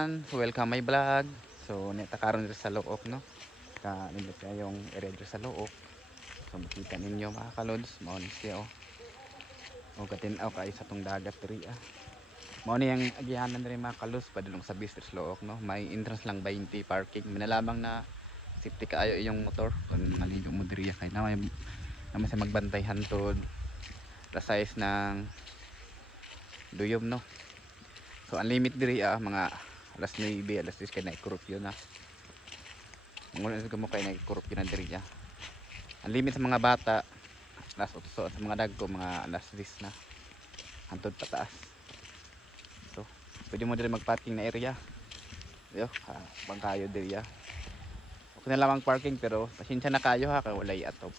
Welcome my vlog. So neta karon dito sa Look no. Nindot kayong area dito sa Look. So makita ninyo mga kalods, mao ni siya oh. O katinaw kay sa tong dagat diri ah. Mao ni ang agianan diri mga kalods padulong sa Business Look no. May entrance lang 20 parking. Minalamang na safety kaayo iyong motor kun maligo mo diri kay na sa magbantay hantod la size ng duyom no. So ang limit diri mga alas 9, alas 10 kay na-curfew na. Ngunit mo kay na-curfew na diri ya. Ang limit sa mga bata alas 8, so sa mga dagko mga alas 10 na. Hantod pataas. So, pwede mo diri mag-parking na area. Yo, bang kayo diri ya. Okay na lamang parking pero pasensya na kayo ha kay walay atop.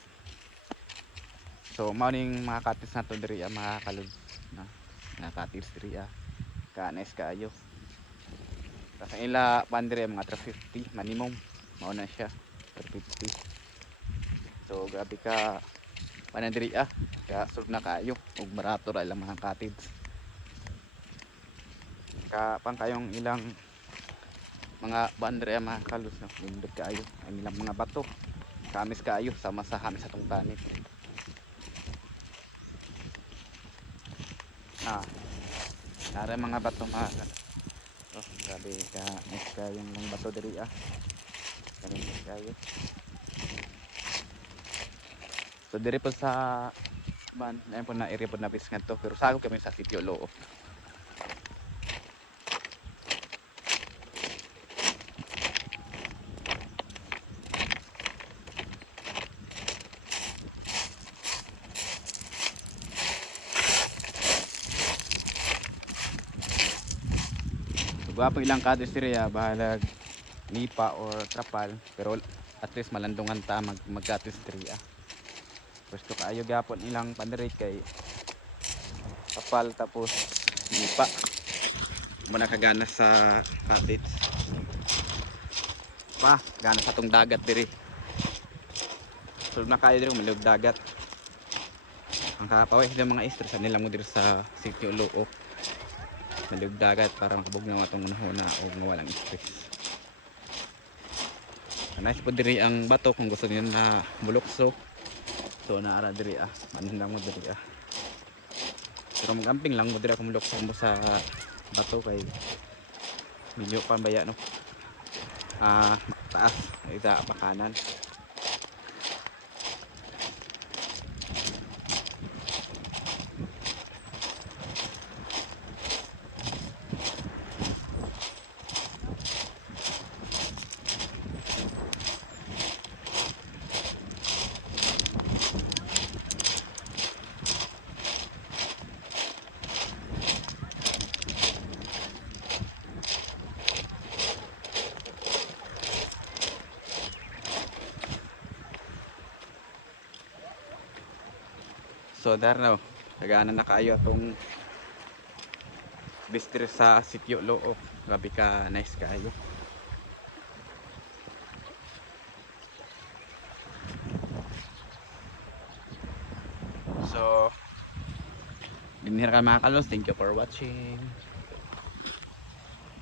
So, mao ning mga cottage nato diri ya, mga kalod na. Mga cottage diri ya. Ka-nice kayo. Sa ila pandre mga 350 minimum mao na siya 350. So grabe ka panadiri kaya sulod na kayo ug barato ra ilang mga cottage ka pang kayong ilang mga bandre mga kalus no lindot kayo ang ilang mga bato kamis kayo sama sa hamis atong tanit nara mga bato mga oh, grabe ka nice kayong mga bato diri nice kayo. So diri po sa ayun po na area po na bisngat to pero sagop kami sa Sitio Loo. So gwapo ilang kadres diri bahalag lipa or trapal pero at least malandungan ta magkatis diri gusto kaayo gapon ilang pandirit kay kapal tapos lipa muna kagana sa cottage pa gana sa tong dagat diri sulod na kayo diri malug dagat ang kakapaway sila mga istra sa nilang mo diri sa Sitio Loo malug dagat para makabog na matong unahuna o walang stress. Nice po diri ang bato kung gusto niyo na bulokso. So naara diri manindang mo diri pero magamping lang mo diri kung bulokso mo sa bato kay medyo pambaya no. Taas ita pakanan. So there now, nagaanan na kayo atong bistri sa Sitio Loo. Grabe ka nice kayo. So, binira ka mga kalos. Thank you for watching.